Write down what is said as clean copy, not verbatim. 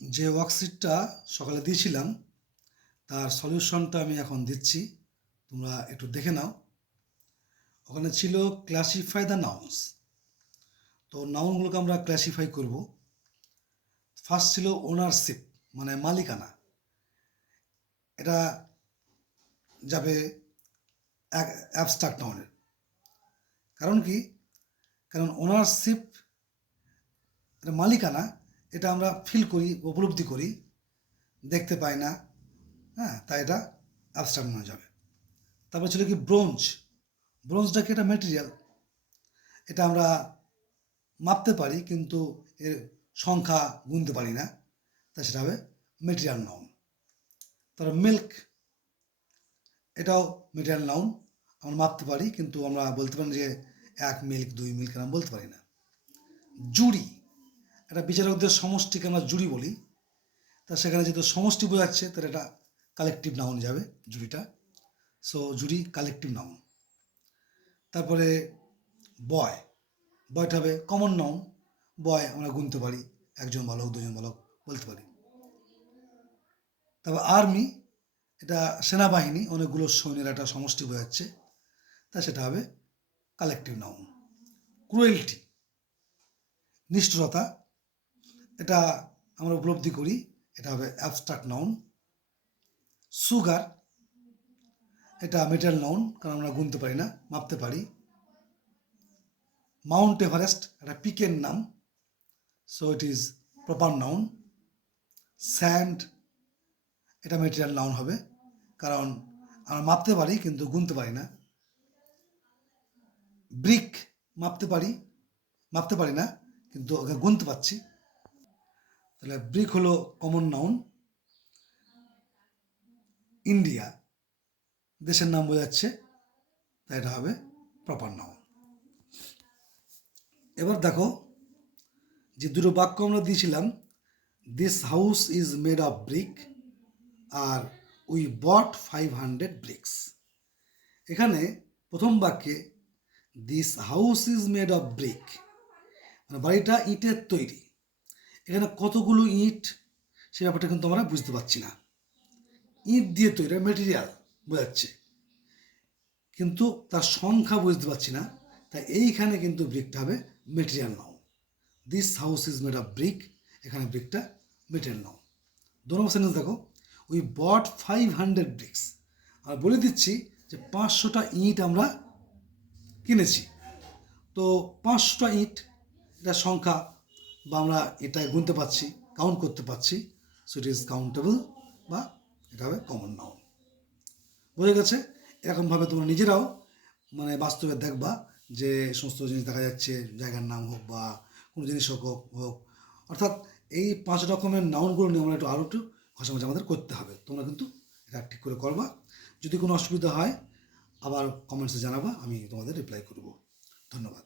যে ওয়ার্কশিটটা সকালে দিয়েছিলাম তার সলিউশনটা আমি এখন দিচ্ছি, তোমরা একটু দেখে নাও। ওখানে ছিল ক্লাসিফাই দ্য নাউন্স। তো নাউনগুলোকে আমরা ক্লাসিফাই করব। ফার্স্ট ছিল ওনারশিপ, মানে মালিকানা। এটা যাবে অ্যাবস্ট্রাক্ট নাউনের। কারণ কি? কারণ ওনারশিপ, এটা মালিকানা, এটা আমরা ফিল করি, উপলব্ধি করি, দেখতে পাই না। হ্যাঁ, তাই এটা অ্যাবস্ট্রাক্ট নাউনে যাবে। তারপর ছিল কি ব্রোঞ্জ। ব্রোঞ্জটা কি? এটা মেটেরিয়াল, এটা আমরা মাপতে পারি কিন্তু এর সংখ্যা গুনতে পারি না, তাই সেটা হবে মেটেরিয়াল নাউন। তারপর মিল্ক, এটাও মেটেরিয়াল নাউন, আমরা মাপতে পারি কিন্তু আমরা বলতে পারি যে 1 মিল্ক 2 মিল্ক আমরা বলতে পারি না। জুরি, এটা বিচারকদের সমষ্টিকে আমরা জুরি বলি, তা সেখানে যেহেতু সমষ্টি বোঝাচ্ছে তাহলে এটা কালেকটিভ নাউন যাবে জুরিটা। সো জুরি কালেকটিভ নাউন। তারপরে বয়, বয়টা হবে কমন নাউন। বয় আমরা গুনতে পারি, 1জন বালক 2জন বালক বলতে পারি। তারপর আর্মি, এটা সেনাবাহিনী, অনেকগুলো সৈন্যের একটা সমষ্টি বোঝাচ্ছে, তা সেটা হবে কালেকটিভ নাউন। ক্রুয়েলটি, নিষ্ঠুরতা, এটা আমরা উপলব্ধি করি, এটা হবে অ্যাবস্ট্রাক্ট নাউন। সুগার, এটা মেটেরিয়াল নাউন, কারণ আমরা গুনতে পারি না, মাপতে পারি। মাউন্ট এভারেস্ট, এটা পিকের নাম, so it is proper noun. Sand, এটা মেটেরিয়াল নাউন হবে, কারণ আমরা মাপতে পারি কিন্তু গুনতে পারি না। ব্রিক, মাপতে পারি না কিন্তু গুনতে পারছি, তাহলে ব্রিক হলো কমন নাউন। ইন্ডিয়া, দেশের নাম বোঝাচ্ছে, তাই এটা হবে প্রপার নাউন। এবার দেখো, যে দুটো বাক্য আমরা দিয়েছিলাম, this house is made of brick আর উই বট 500 ব্রিক্স। এখানে প্রথম বাক্যে this house is made of brick, মানে বাড়িটা ইটের তৈরি। এখানে কতগুলো ইট সে ব্যাপারটা কিন্তু আমরা বুঝতে পারছি না। ইট দিয়ে তৈরি, মেটেরিয়াল বোঝাচ্ছে, কিন্তু তার সংখ্যা বুঝতে পারছি না, তাই এইখানে কিন্তু ব্রিকটা হবে material noun. This house is made of brick, এখানে ব্রিকটা মেটেরিয়াল নাউন। 2 নম্বর সেন্টেন্স দেখো, উই বট 500 ব্রিক্স। আর বলে দিচ্ছি যে 500টা ইট আমরা কিনেছি। তো 500টা ইট, এটা সংখ্যা, বা আমরা এটা গুনতে পারছি, কাউন্ট করতে পারছি, সো ইট ইজ কাউন্টেবল, বা এটা হবে কমন নাউন। বোঝা গেছে? এরকমভাবে তোমরা নিজেরাও মানে বাস্তবে দেখবা যে সমস্ত জিনিস দেখা যাচ্ছে, জায়গার নাম হোক বা কোনো জিনিস হোক, অর্থাৎ এই 5 রকমের নাউনগুলো নিয়ে আমরা আরও একটু ঘষাঘষি আমাদের করতে হবে। তোমরা কিন্তু এটা ঠিক করে করবা। যদি কোনো অসুবিধা হয় আবার কমেন্টসে জানাবা, আমি তোমাদের রিপ্লাই করব। ধন্যবাদ।